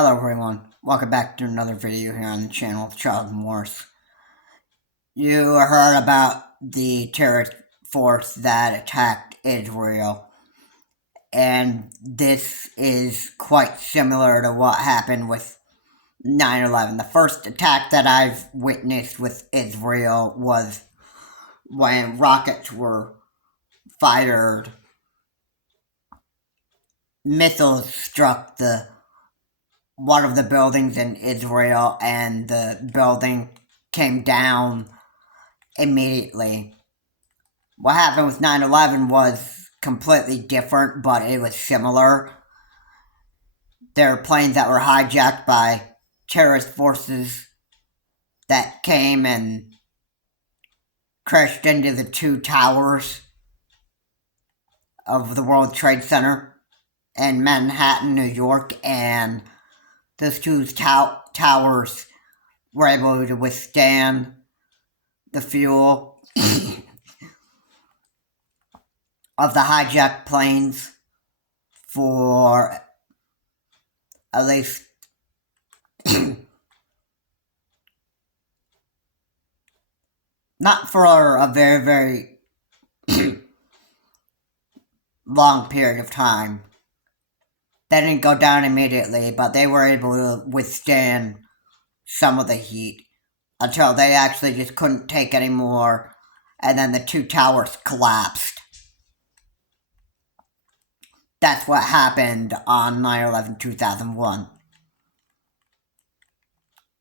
Hello everyone, welcome back to another video here on the channel of Child Morse. You heard about the terrorist force that attacked Israel, and this is quite similar to what happened with 9/11. The first attack that I've witnessed with Israel was when rockets were fired. Missiles struck one of the buildings in Israel, and the building came down immediately. What happened with 9/11 was completely different, but it was similar. There were planes that were hijacked by terrorist forces that came and crashed into the two towers of the World Trade Center in Manhattan, New York, and those two towers were able to withstand the fuel of the hijacked planes for at least not for a very, very long period of time. They didn't go down immediately, but they were able to withstand some of the heat until they actually just couldn't take any more, and then the two towers collapsed. That's what happened on 9/11/2001.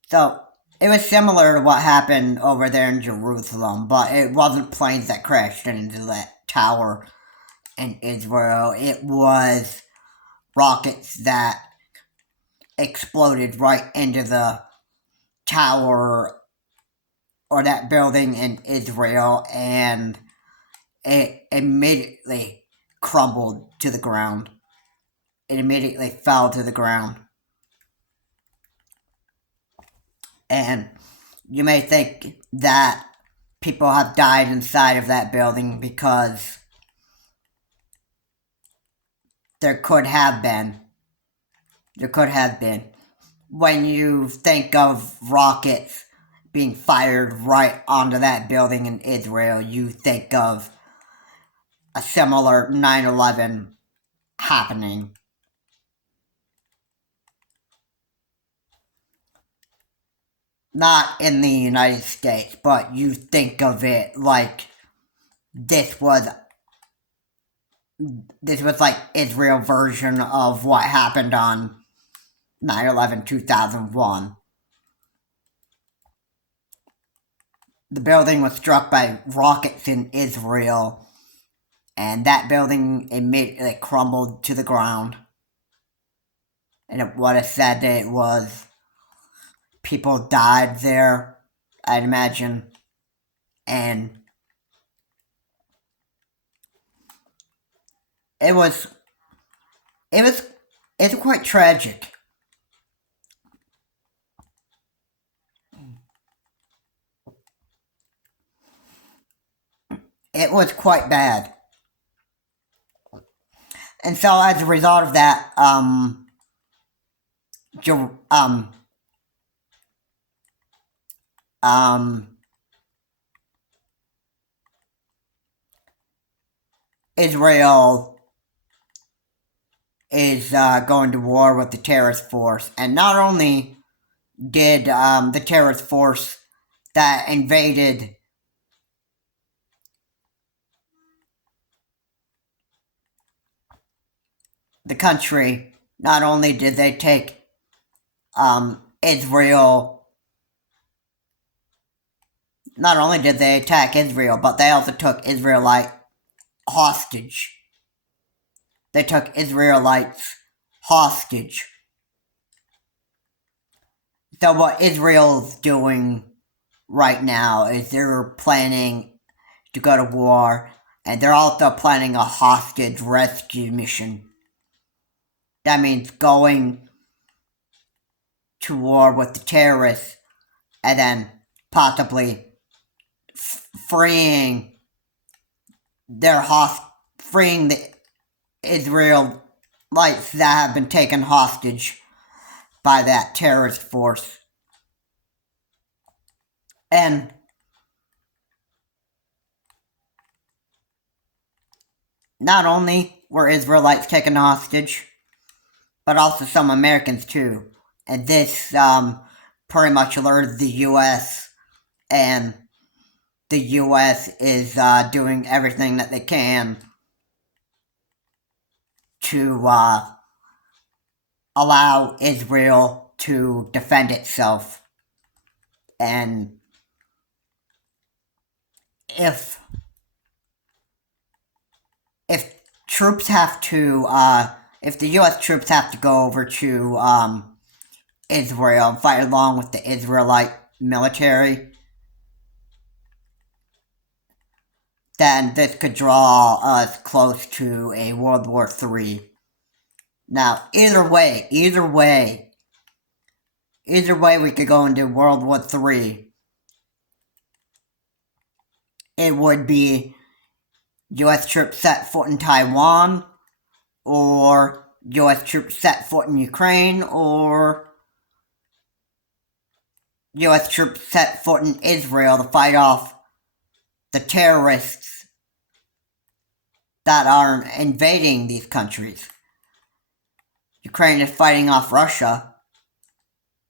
So, it was similar to what happened over there in Jerusalem, but it wasn't planes that crashed into that tower in Israel. It was rockets that exploded right into the tower or that building in Israel, and it immediately crumbled to the ground. It immediately fell to the ground. And you may think that people have died inside of that building because there could have been. When you think of rockets being fired right onto that building in Israel, you think of a similar 9/11 happening. Not in the United States, but you think of it like this was like Israel version of what happened on 9/11/2001. The building was struck by rockets in Israel, and that building immediately crumbled to the ground. And it would have said that it was people died there, I'd imagine, and it's quite tragic. It was quite bad. And so as a result of that, Israel is going to war with the terrorist force. And not only did the terrorist force that invaded the country, not only did they take Israel, not only did they attack Israel, but they also took Israelite hostage. They took Israelites hostage. So what Israel's doing right now is they're planning to go to war, and they're also planning a hostage rescue mission. That means going to war with the terrorists and then possibly freeing the Israelites that have been taken hostage by that terrorist force. And not only were Israelites taken hostage, but also some Americans too. And this pretty much alerted the U.S. and the U.S. is doing everything that they can to allow Israel to defend itself. And if troops have to, if the U.S. troops have to go over to Israel and fight along with the Israelite military, then this could draw us close to a World War III. Now, either way, we could go into World War III. It would be U.S. troops set foot in Taiwan, or U.S. troops set foot in Ukraine, or U.S. troops set foot in Israel to fight off the terrorists that are invading these countries. Ukraine is fighting off Russia.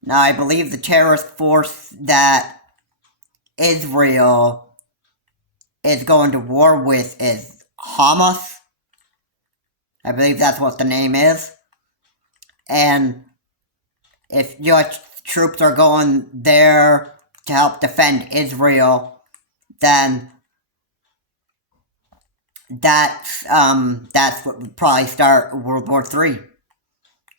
Now, I believe the terrorist force that Israel is going to war with is Hamas. I believe that's what the name is. And if U.S. troops are going there to help defend Israel, then that's what would probably start World War III.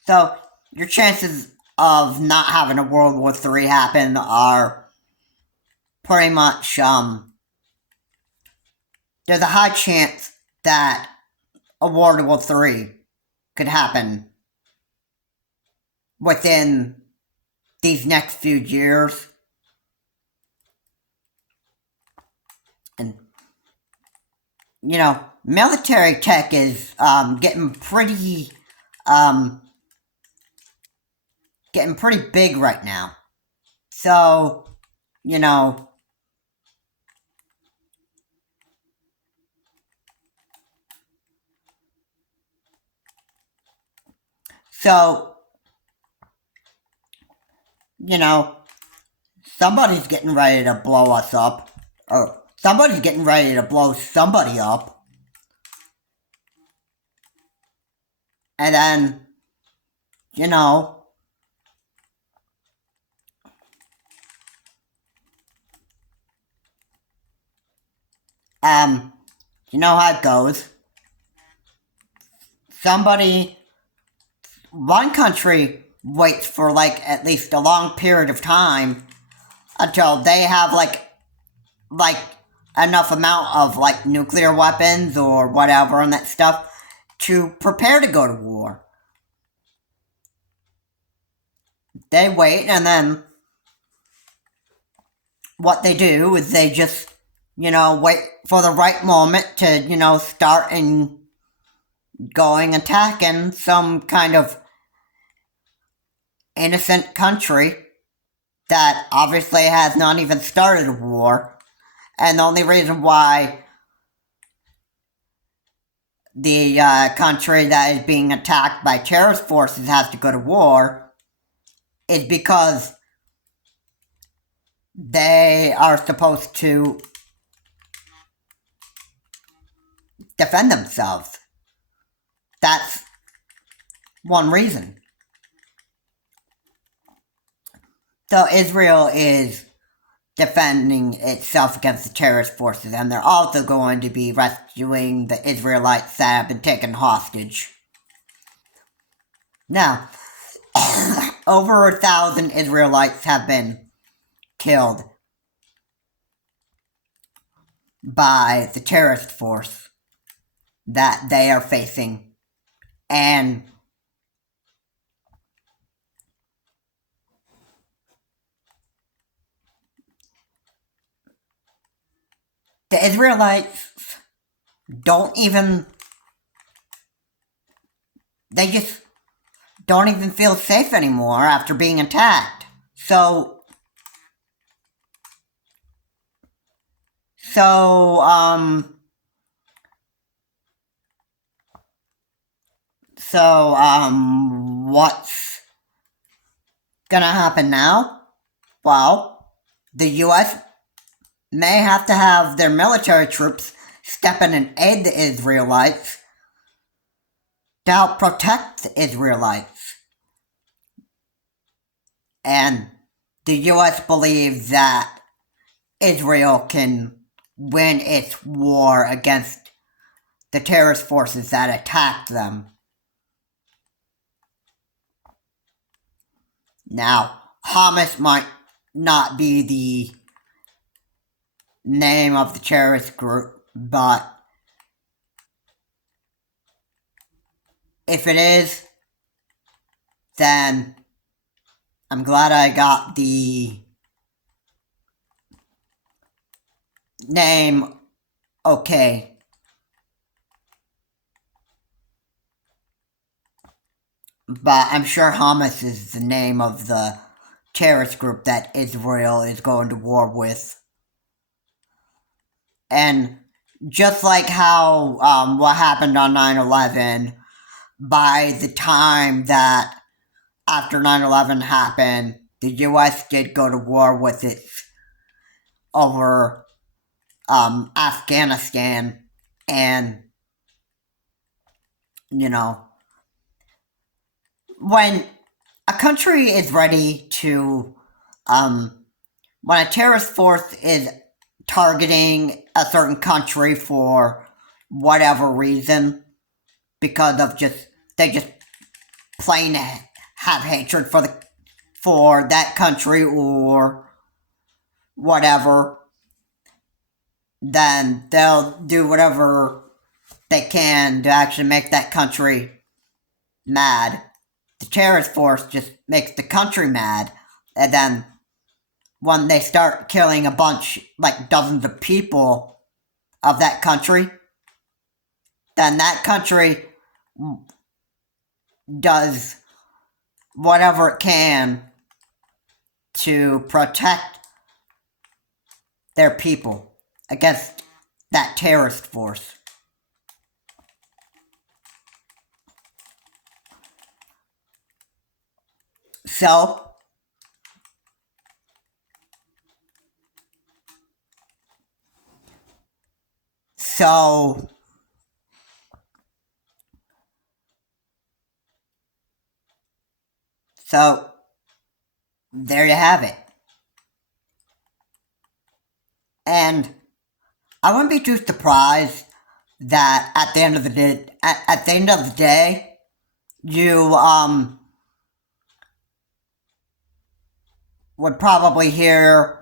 So your chances of not having a World War III happen are pretty much, there's a high chance that a World War III could happen within these next few years. And, military tech is getting pretty big right now. So, somebody's getting ready to blow us up, or somebody's getting ready to blow somebody up, and then, you know how it goes. One country waits for at least a long period of time until they have enough amount of nuclear weapons or whatever and that stuff to prepare to go to war. They wait, and then what they do is they just wait for the right moment to start and going attacking some kind of innocent country that obviously has not even started a war. And the only reason why the country that is being attacked by terrorist forces has to go to war is because they are supposed to defend themselves. That's one reason. So Israel is defending itself against the terrorist forces, and they're also going to be rescuing the Israelites that have been taken hostage. Now, over 1,000 Israelites have been killed by the terrorist force that they are facing. And the Israelites don't even, they don't even feel safe anymore after being attacked. So, so, what's gonna happen now? Well, the US may have to have their military troops step in and aid the Israelites to help protect the Israelites. And the US believes that Israel can win its war against the terrorist forces that attacked them. Now, Hamas might not be the name of the terrorist group, but if it is, then I'm glad I got the name okay. But I'm sure Hamas is the name of the terrorist group that Israel is going to war with. And just like how what happened on 9/11, by the time that after 9/11 happened, the US did go to war with it over Afghanistan. And, you know, when a country is ready to, when a terrorist force is targeting a certain country for whatever reason, because of they just plain have hatred for that country or whatever, then they'll do whatever they can to actually make that country mad. The terrorist force just makes the country mad, and then when they start killing a bunch, like dozens of people of that country, then that country does whatever it can to protect their people against that terrorist force. So, there you have it. And I wouldn't be too surprised that at the end of the day, you would probably hear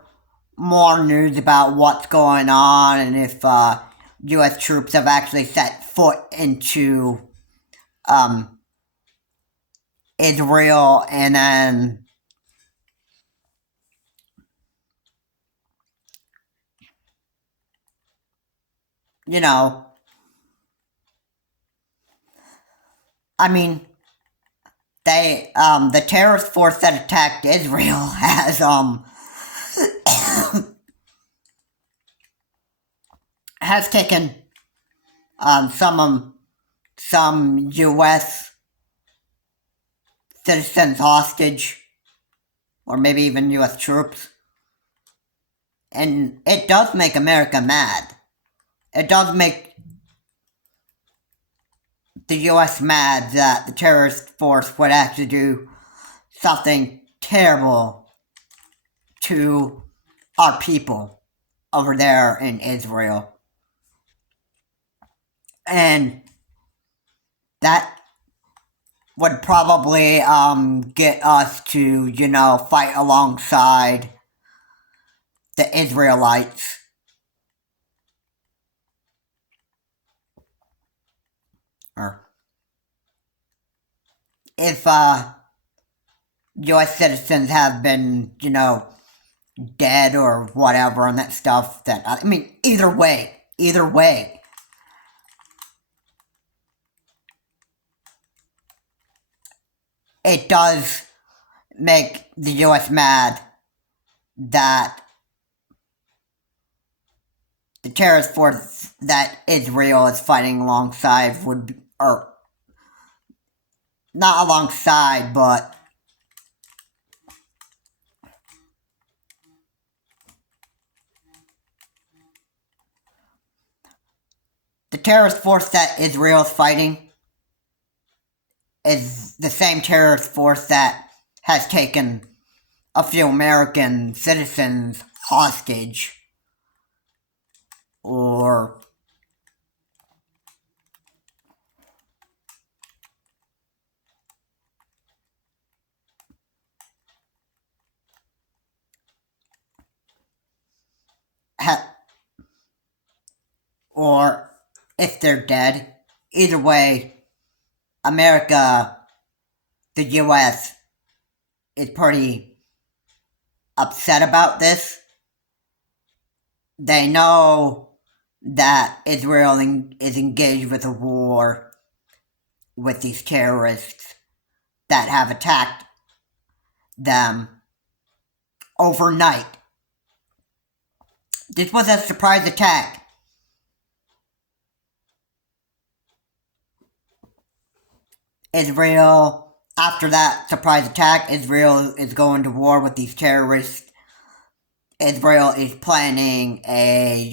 more news about what's going on and if U.S. troops have actually set foot into Israel, and then I mean, the terrorist force that attacked Israel has taken some U.S. citizens hostage, or maybe even U.S. troops, and it does make America mad. It does make the U.S. mad that the terrorist force would actually do something terrible to our people over there in Israel. And that would probably get us to, fight alongside the Israelites. Or if U.S. citizens have been, dead or whatever and that stuff, either way. it does make the U.S. mad that the terrorist force that Israel is fighting alongside or not alongside, but the terrorist force that Israel is fighting is the same terrorist force that has taken a few American citizens hostage, or or if they're dead. Either way, America, the US, is pretty upset about this. They know that Israel is engaged with a war with these terrorists that have attacked them overnight. This was a surprise attack. Israel, after that surprise attack, Israel is going to war with these terrorists. Israel is planning a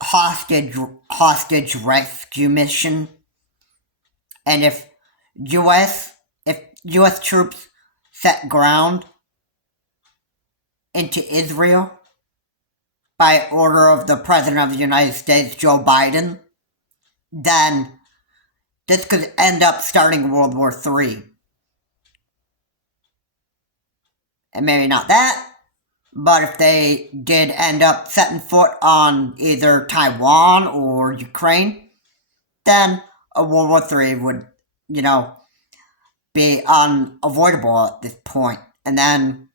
hostage rescue mission, and if U.S. troops set ground into Israel by order of the President of the United States, Joe Biden, then this could end up starting World War III. And maybe not that, but if they did end up setting foot on either Taiwan or Ukraine, then a World War III would, be unavoidable at this point. And then,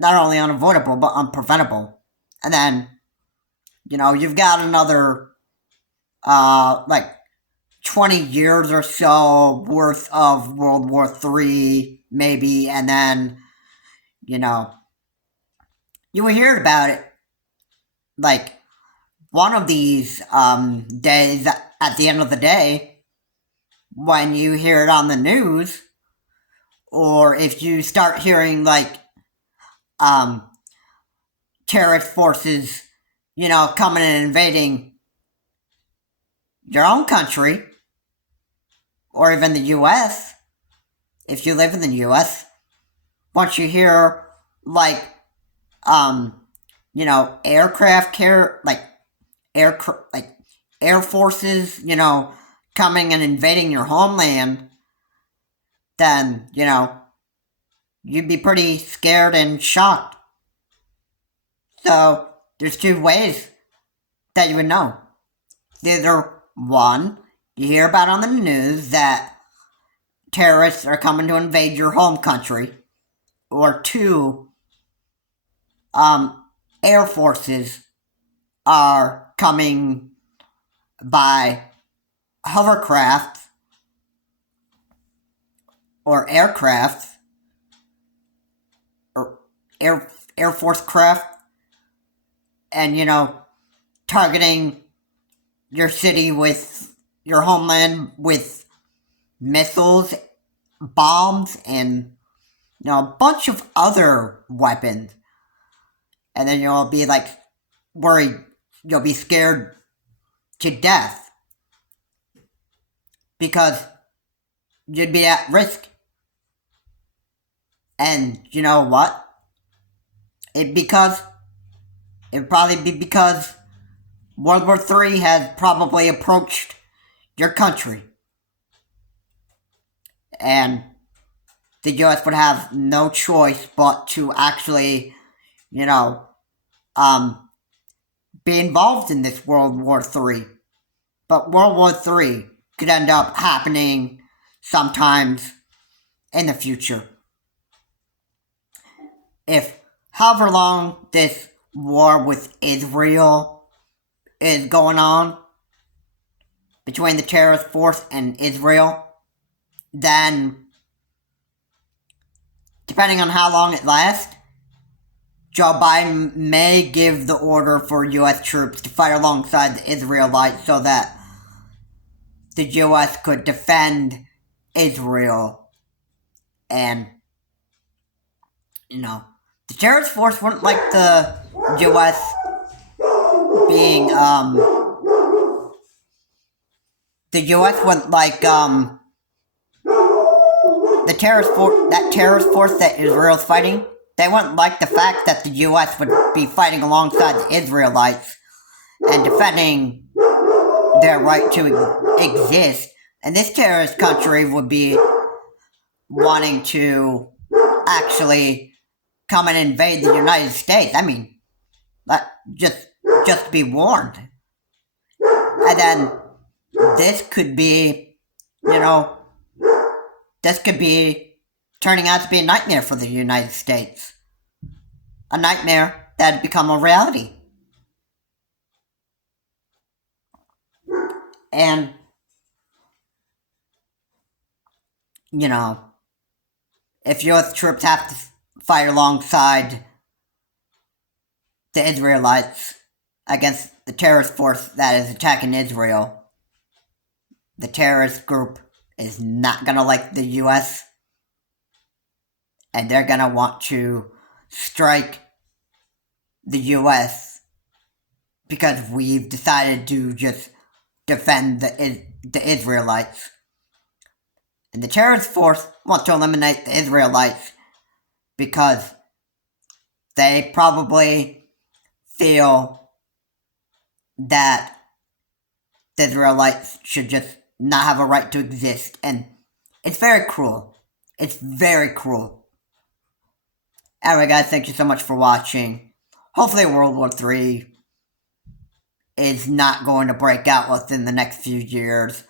not only unavoidable, but unpreventable. And then, you've got another, 20 years or so worth of World War III, maybe, and then, you will hear about it, like, one of these days at the end of the day, when you hear it on the news, or if you start hearing, terrorist forces, coming and invading your own country, or even the U.S., if you live in the U.S., once you hear, aircraft air forces, coming and invading your homeland, then, you'd be pretty scared and shocked. So, there's two ways that you would know. Either one, you hear about on the news that terrorists are coming to invade your home country, or two, air forces are coming by hovercraft or aircraft or Air Force craft, and targeting your city, with your homeland, with missiles, bombs, and a bunch of other weapons. And then you'll be worried, you'll be scared to death, because you'd be at risk. And you know what? It'd probably be because World War III has probably approached your country. And the U.S. would have no choice but to actually, be involved in this World War III. But World War III could end up happening sometimes in the future. If however long this war with Israel is going on, between the terrorist force and Israel, then, depending on how long it lasts, Joe Biden may give the order for U.S. troops to fight alongside the Israelites so that the U.S. could defend Israel. And, the terrorist force wouldn't like the U.S. being, the U.S. wouldn't like, the terrorist force that Israel's fighting, they wouldn't like the fact that the U.S. would be fighting alongside the Israelites and defending their right to exist. And this terrorist country would be wanting to actually come and invade the United States. I mean, just to be warned. And then this could be, this could be turning out to be a nightmare for the United States. A nightmare that had become a reality. And, if U.S. troops have to fight alongside the Israelites against the terrorist force that is attacking Israel, the terrorist group is not going to like the U.S. and they're going to want to strike the U.S. because we've decided to just defend the Israelites. And the terrorist force wants to eliminate the Israelites because they probably feel that the Israelites should just not have a right to exist. And it's very cruel. It's very cruel. Anyway, guys, thank you so much for watching. Hopefully World War III is not going to break out within the next few years.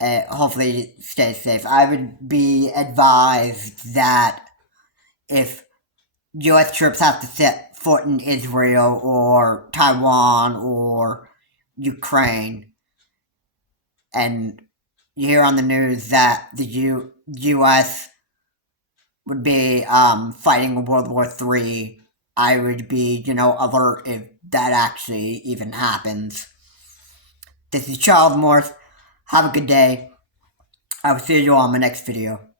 Hopefully stay safe. I would be advised that if U.S. troops have to set foot in Israel or Taiwan or Ukraine, and you hear on the news that the U.S. would be fighting World War III, I would be, alert if that actually even happens. This is Charles Morse. Have a good day. I will see you all in my next video.